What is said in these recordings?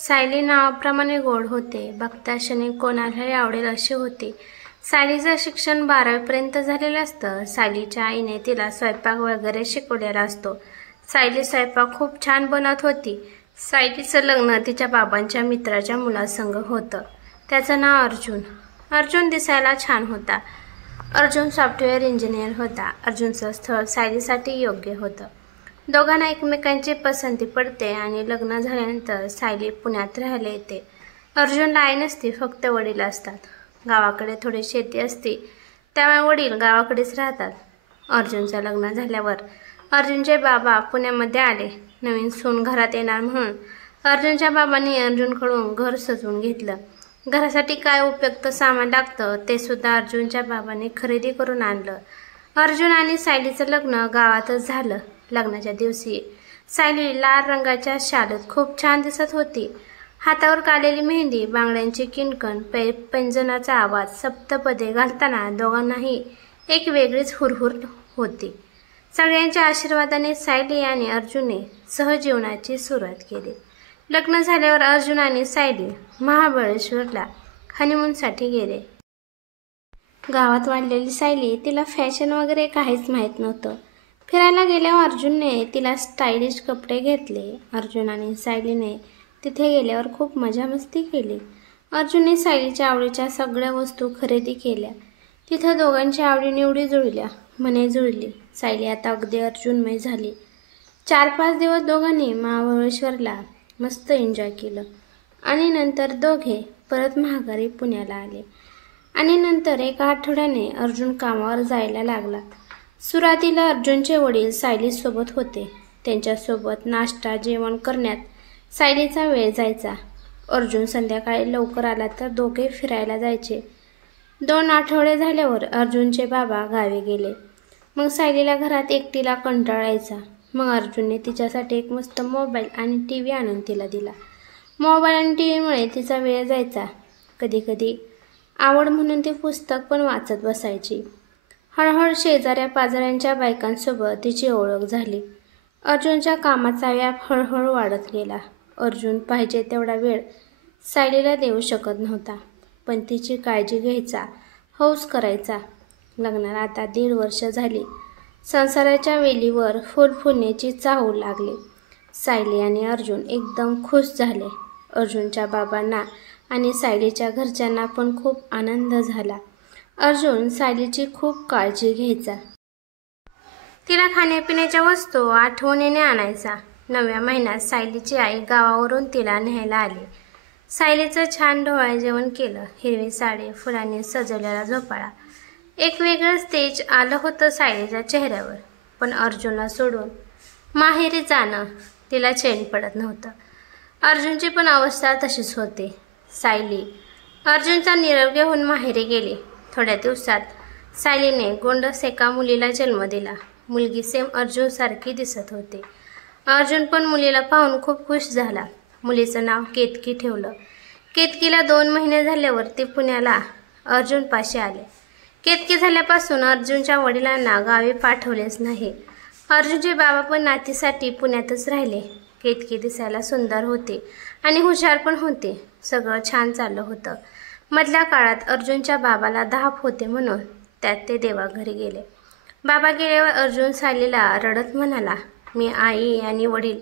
सायली नावाप्रमाणे गोड होते. बघता क्षणी कोणालाही आवडेल अशी होती. सायलीचं शिक्षण 12वीपर्यंत झालेलं असतं. सायलीच्या आईने तिला स्वयंपाक वगैरे शिकवलेला असतो. सायली स्वयंपाक खूप छान बनवत होती. सायलीचं लग्न तिच्या बाबांच्या मित्राच्या मुलासंग होतं. त्याचं नाव अर्जुन. अर्जुन दिसायला छान होता. अर्जुन सॉफ्टवेअर इंजिनियर होता. अर्जुनचं स्थळ सायलीसाठी योग्य होतं. दोघांना एकमेकांची पसंती पडते आणि लग्न झाल्यानंतर सायली पुण्यात राहायला येते. अर्जुनला आई नसती, फक्त वडील असतात. गावाकडे थोडी शेती असते, त्यामुळे वडील गावाकडेच राहतात. अर्जुनचं लग्न झाल्यावर अर्जुनचे बाबा पुण्यामध्ये आले. नवीन सून घरात येणार म्हणून अर्जुनच्या बाबांनी अर्जुनकडून घर सजवून घेतलं. घरासाठी काय उपयुक्त सामान लागतं ते सुद्धा अर्जुनच्या बाबांनी खरेदी करून आणलं. अर्जुन आणि सायलीचं लग्न गावातच झालं. लग्नाच्या दिवशी सायली लाल रंगाच्या शालूत खूप छान दिसत होती. हातावर काढलेली मेहंदी, बांगड्यांची किणकण, पैंजणाचा आवाज, सप्तपदे घालताना दोघांनाही एक वेगळीच हुरहुर होती. सगळ्यांच्या आशीर्वादाने सायली आणि अर्जुनने सहजीवनाची सुरुवात केली. लग्न झाल्यावर अर्जुन आणि सायली महाबळेश्वरला हनीमूनसाठी गेले. गावात वाढलेली सायली, तिला फॅशन वगैरे काहीच माहीत नव्हतं. फिरायला गेल्यावर अर्जुनने तिला स्टायलिश कपडे घेतले. अर्जुन आणि सायलीने तिथे गेल्यावर खूप मजा मस्ती केली. अर्जुनने सायलीच्या आवडीच्या सगळ्या वस्तू खरेदी केल्या. तिथं दोघांच्या आवडीनिवडी जुळल्या, मने जुळली. सायली आता अगदी अर्जुनमय झाली. 4-5 दिवस दोघांनी महाबळेश्वरला मस्त एन्जॉय केलं आणि नंतर दोघे परत महागारी पुण्याला आले. आणि नंतर एका आठवड्याने अर्जुन कामावर जायला लागला. सुरुवातीला अर्जुनचे वडील सायलीसोबत होते. त्यांच्यासोबत नाश्ता जेवण करण्यात सायलीचा वेळ जायचा. अर्जुन संध्याकाळी लवकर आला तर दोघे फिरायला जायचे. 2 आठवडे झाल्यावर अर्जुनचे बाबा गावी गेले. मग सायलीला घरात एकटीला कंटाळायचा. मग अर्जुनने तिच्यासाठी एक मस्त मोबाईल आणि TV आणून तिला दिला. मोबाईल आणि TVमुळे तिचा वेळ जायचा. कधीकधी आवड म्हणून ती पुस्तक पण वाचत बसायची. हळूहळू शेजाऱ्या पाजाऱ्यांच्या बायकांसोबत तिची ओळख झाली. अर्जुनच्या कामाचा व्याप हळूहळू वाढत गेला. अर्जुन पाहिजे तेवढा वेळ सायलीला देऊ शकत नव्हता, पण तिची काळजी घ्यायचा, हौस करायचा. लग्नाला आता 1.5 वर्ष झाली. संसाराच्या वेलीवर फुल फुलण्याची चाहूल लागली. सायली आणि अर्जुन एकदम खुश झाले. अर्जुनच्या बाबांना आणि सायलीच्या घरच्यांना पण खूप आनंद झाला. अर्जुन सायलीची खूप काळजी घ्यायचा. तिला खाण्यापिण्याच्या वस्तू आठवणीने आणायचा. 9व्या महिन्यात सायलीची आई गावावरून तिला न्यायला आली. सायलीचं छान ढोळा जेवण केलं. हिरवी साडी, फुलांनी सजवलेला झोपाळा. एक वेगळंच तेज आलं होतं सायलीच्या चेहऱ्यावर. पण अर्जुनला सोडून माहेरी जाणं तिला चैन पडत नव्हतं. अर्जुनची पण अवस्था तशीच होती. सायली अर्जुनचा निरोप घेऊन माहेरी गेली. थोड्या दिवसात सायलीने गोंडस एका मुलीला जन्म दिला. मुलगी सेम अर्जुनसारखी दिसत होती. अर्जुन पण मुलीला पाहून खूप खुश झाला. मुलीचं नाव केतकी ठेवलं. केतकीला 2 महिने झाल्यावर ती पुण्याला अर्जुनपाशी आले. केतकी झाल्यापासून अर्जुनच्या वडिलांना गावी पाठवलेच नाही. अर्जुनचे बाबा पण नातीसाठी पुण्यातच राहिले. केतकी दिसायला सुंदर होती आणि हुशार पण होती. सगळं छान चाललं होतं. मधल्या काळात अर्जुनच्या बाबाला धाप होते म्हणून त्यात ते देवाघरी गेले. बाबा गेल्यावर अर्जुन सायलीला रडत म्हणाला, मी आई आणि वडील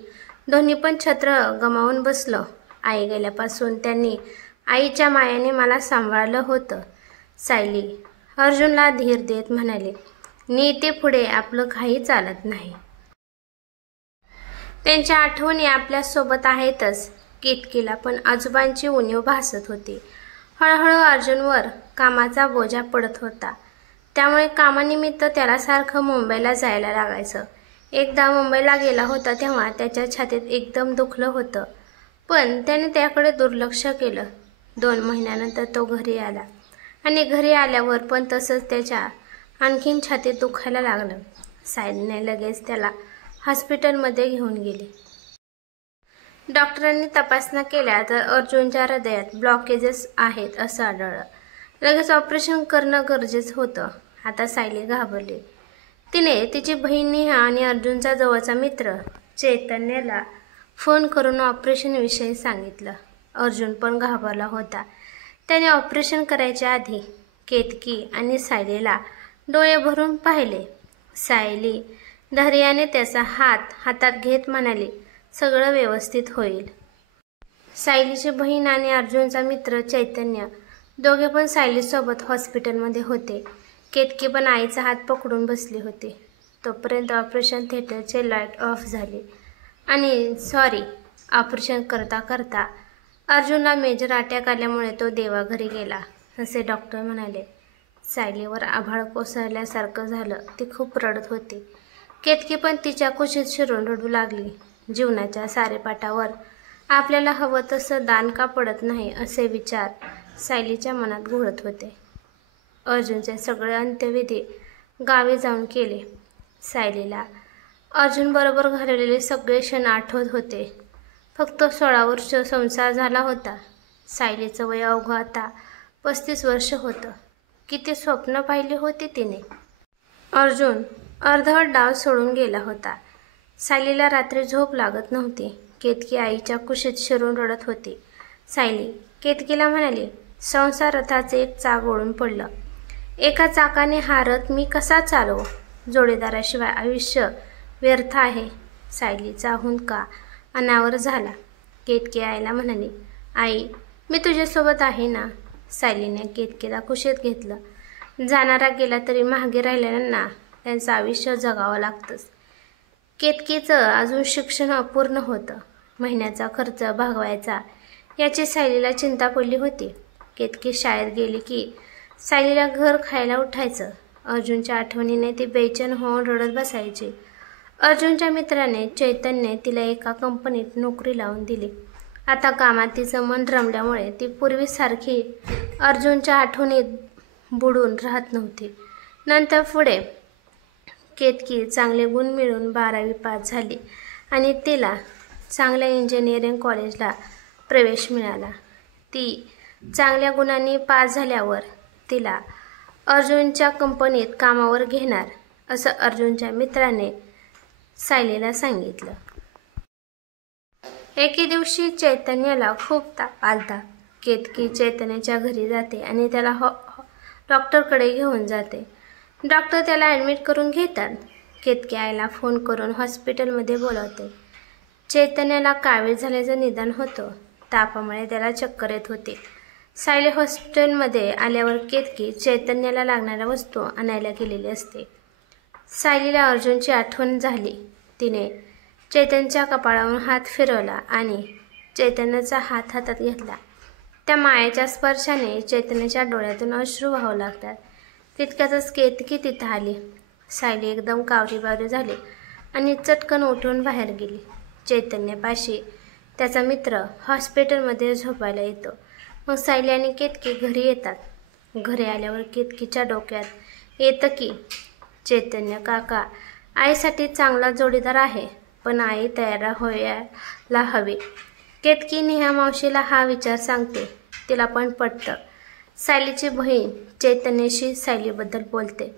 दोन्ही पण छत्र गमावून बसलो. आई गेल्यापासून त्यांनी आईच्या मायाने मला सांभाळलं होतं. सायली अर्जुनला धीर देत म्हणाले, नीती पुढे आपलं काही चालत नाही. त्यांच्या आठवणी आपल्यासोबत आहेतच. केतकीला पण आजोबांची उणीव भासत होती. हळूहळू अर्जुनवर कामाचा बोजा पडत होता. त्यामुळे कामानिमित्त त्याला सारखं मुंबईला जायला लागायचं. एकदा मुंबईला गेला होता तेव्हा त्याच्या छातीत एकदम दुखलं होतं, पण त्याने त्याकडे दुर्लक्ष केलं. 2 महिन्यानंतर तो घरी आला आणि घरी आल्यावर पण तसंच त्याच्या आणखीन छातीत दुखायला लागलं. सायलीने लगेच त्याला हॉस्पिटलमध्ये घेऊन गेले. डॉक्टरांनी तपासण्या केल्या तर अर्जुनच्या हृदयात ब्लॉकेजेस आहेत असं आढळलं. लगेच ऑपरेशन करणं गरजेचं होतं. आता सायली घाबरली. तिने तिची बहीण नेहा आणि अर्जुनचा जवळचा मित्र चैतन्यला फोन करून ऑपरेशनविषयी सांगितलं. अर्जुन पण घाबरला होता. त्याने ऑपरेशन करायच्या आधी केतकी आणि सायलीला डोळे भरून पाहिले. सायली धैर्याने त्याचा हात हातात घेत म्हणाली, सगळं व्यवस्थित होईल. सायलीची बहीण आणि अर्जुनचा मित्र चैतन्य दोघे पण सायलीसोबत हॉस्पिटलमध्ये होते. केतकी पण आईचा हात पकडून बसली होती. तोपर्यंत ऑपरेशन थिएटरचे लाईट ऑफ झाले आणि ऑपरेशन करता करता अर्जुनला मेजर अटॅक आल्यामुळे तो देवाघरी गेला, असे डॉक्टर म्हणाले. सायलीवर आभाळ कोसळल्यासारखं झालं. ती खूप रडत होती. केतकी पण तिच्या कुशीत शिरून रडू लागली. जीवनाच्या सारेपाटावर आपल्याला हवं तसं दान का पडत नाही, असे विचार सायलीच्या मनात घोळत होते. अर्जुनचे सगळे अंत्यविधी गावी जाऊन केले. सायलीला अर्जुनबरोबर घालवलेले सगळे क्षण आठवत होते. फक्त 16 वर्ष संसार झाला होता. सायलीचं वय अवघं आता 35 वर्ष होतं. किती स्वप्न पाहिली होती तिने. अर्जुन अर्धवट डाव सोडून गेला होता. सायलीला रात्री झोप लागत नव्हती. केतकी आईच्या कुशीत शिरून रडत होती. सायली केतकीला म्हणाली, संसार रथाचे एक चाक ओढून पडलं. एका चाकाने हा रथ मी कसा चालवू? जोडीदाराशिवाय आयुष्य व्यर्थ आहे. सायलीचा हुंदका अनावर झाला. केतकी आईला म्हणाली, आई मी तुझ्यासोबत आहे ना. सायलीने केतकीला कुशीत घेतलं. जाणारा गेला तरी मागे राहिलेल्यांना त्यांचं आयुष्य जगावं लागतंच. केतकीचं अजून शिक्षण अपूर्ण होतं. महिन्याचा खर्च भागवायचा याची सायलीला चिंता पडली होती. केतकी शाळेत गेली की सायलीला घर खायला उठायचं. अर्जुनच्या आठवणीने ती बेचैन होऊन रडत बसायची. अर्जुनच्या मित्राने चैतन्यने तिला एका कंपनीत नोकरी लावून दिली. आता कामात तिचं मन रमल्यामुळे ती पूर्वीसारखी अर्जुनच्या आठवणीत बुडून राहत नव्हती. नंतर पुढे केतकी चांगले गुण मिळवून 12वी पास झाली आणि तिला चांगल्या इंजिनिअरिंग कॉलेजला प्रवेश मिळाला. ती चांगल्या गुणांनी पास झाल्यावर तिला अर्जुनच्या कंपनीत कामावर घेणार, असं अर्जुनच्या मित्राने सायलीला सांगितलं. एके दिवशी चैतन्याला खूप ताप आलता. केतकी चैतन्याच्या घरी जाते आणि त्याला डॉक्टरकडे घेऊन जाते. डॉक्टर त्याला ॲडमिट करून घेतात. केतकी आईला फोन करून हॉस्पिटलमध्ये बोलावते. चैतन्याला कावीळ झाल्याचं निदान होतं. तापामुळे त्याला चक्कर येत होती. सायली हॉस्पिटलमध्ये आल्यावर केतकी चैतन्याला लागणाऱ्या वस्तू आणायला गेलेली असते. सायलीला अर्जुनची आठवण झाली. तिने चैतन्याच्या कपाळावरून हात फिरवला आणि चैतन्याचा हात हातात घेतला. त्या मायेच्या स्पर्शाने चैतन्याच्या डोळ्यातून अश्रू वाहू लागतात. तितक्यातच केतकी तिथं आली. सायली एकदम कावरीबावरी झाली आणि चटकन उठून बाहेर गेली. चैतन्यापाशी त्याचा मित्र हॉस्पिटलमध्ये झोपायला येतो. मग सायली आणि केतकी घरी येतात. घरी आल्यावर केतकीच्या डोक्यात येतं की चैतन्य काका आईसाठी चांगला जोडीदार आहे, पण आई तयार व्हायला हवी. केतकी नेहा मावशीला हा विचार सांगते. तिला पण पटतं. सायलीची बहीण चैतन्याशी सायलीबद्दल बोलते.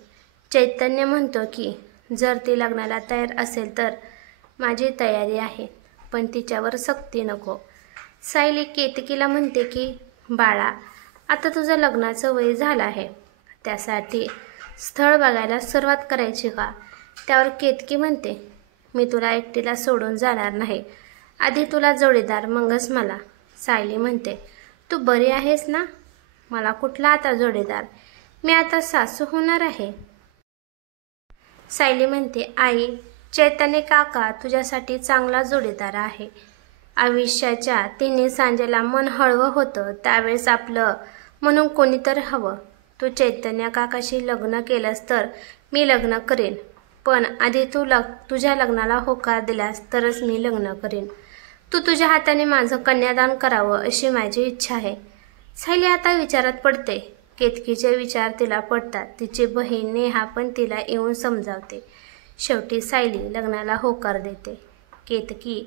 चैतन्य म्हणतो की जर ती लग्नाला तयार असेल तर माझी तयारी आहे, पण तिच्यावर सक्ती नको. सायली केतकीला म्हणते की बाळा, आता तुझं लग्नाचं वय झालं आहे, त्यासाठी स्थळ बघायला सुरुवात करायची का? त्यावर केतकी म्हणते, मी तुला एकटीला सोडून जाणार नाही. आधी तुला जोडीदार, मगच मला. सायली म्हणते, तू बरी आहेस ना? मला कुठला आता जोडीदार? मी आता सासू होणार आहे. सायली म्हणते, आई चैतन्य काका तुझ्यासाठी चांगला जोडीदार आहे. आयुष्याच्या तिन्ही सांजेला मन हळवं होतं त्यावेळेस आपलं म्हणून कोणीतरी हवं. तू चैतन्य काकाशी लग्न केलंस तर मी लग्न करेन, पण आधी तू तुझ्या लग्नाला होकार दिलास तरच मी लग्न करेन. तू तुझ्या हाताने माझं कन्यादान करावं अशी माझी इच्छा आहे. सायली आता विचारात पडते. केतकीचे विचार तिला पडतात. तिची बहीण नेहा पण तिला येऊन समजावते. शेवटी सायली लग्नाला होकार देते. केतकी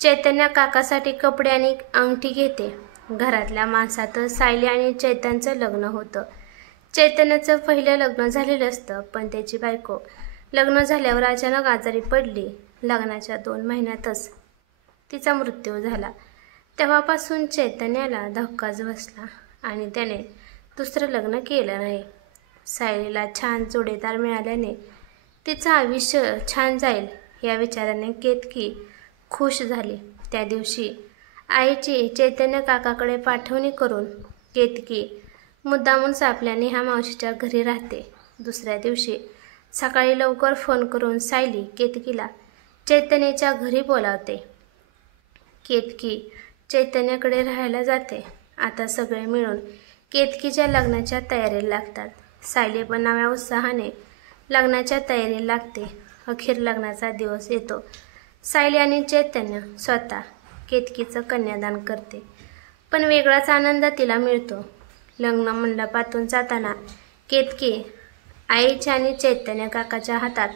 चैतन्य काकासाठी कपडे आणि अंगठी घेते. घरातल्या माणसातच सायली आणि चैतन्यचं लग्न होतं. चैतन्याचं पहिलं लग्न झालेलं असतं, पण त्याची बायको लग्न झाल्यावर अचानक आजारी पडली. लग्नाच्या 2 महिन्यातच तिचा मृत्यू झाला. तेव्हापासून चैतन्याला धक्काच बसला आणि त्याने दुसरं लग्न केलं नाही. सायलीला छान जोडीदार मिळाल्याने तिचं आयुष्य छान जाईल या विचाराने केतकी खुश झाली. त्या दिवशी आईची चैतन्य काकाकडे पाठवणी करून केतकी मुद्दामून आपल्या नेहा मावशीच्या घरी राहते. दुसऱ्या दिवशी सकाळी लवकर फोन करून सायली केतकीला चैतन्याच्या घरी बोलावते. केतकी चैतन्याकडे राहायला जाते. आता सगळे मिळून केतकीच्या लग्नाच्या तयारीला लागतात. सायली पण नव्या उत्साहाने लग्नाच्या तयारीला लागते. अखेर लग्नाचा दिवस येतो. सायली आणि चैतन्य स्वतः केतकीचं कन्यादान करते. पण वेगळाच आनंद तिला मिळतो. लग्न मंडपातून जाताना केतकी आईच्या आणि चैतन्य काकाच्या हातात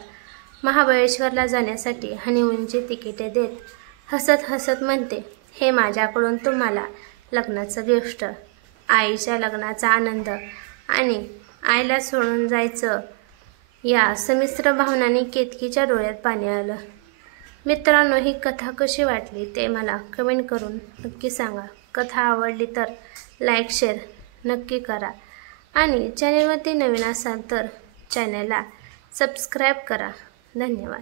महाबळेश्वरला जाण्यासाठी हनीमूनची तिकिटे देत हसत हसत म्हणते, हे माझ्याकडून तुम्हाला लग्नाचं गिफ्ट. आईच्या लग्नाचा आनंद आणि आईला सोडून जायचं या संमिश्र भावनांनी केतकीच्या डोळ्यात पाणी आलं. मित्रांनो, ही कथा कशी वाटली ते मला कमेंट करून नक्की सांगा. कथा आवडली तर लाईक शेअर नक्की करा आणि चॅनेलवरती नवीन असाल तर चॅनेलला सबस्क्राईब करा. धन्यवाद.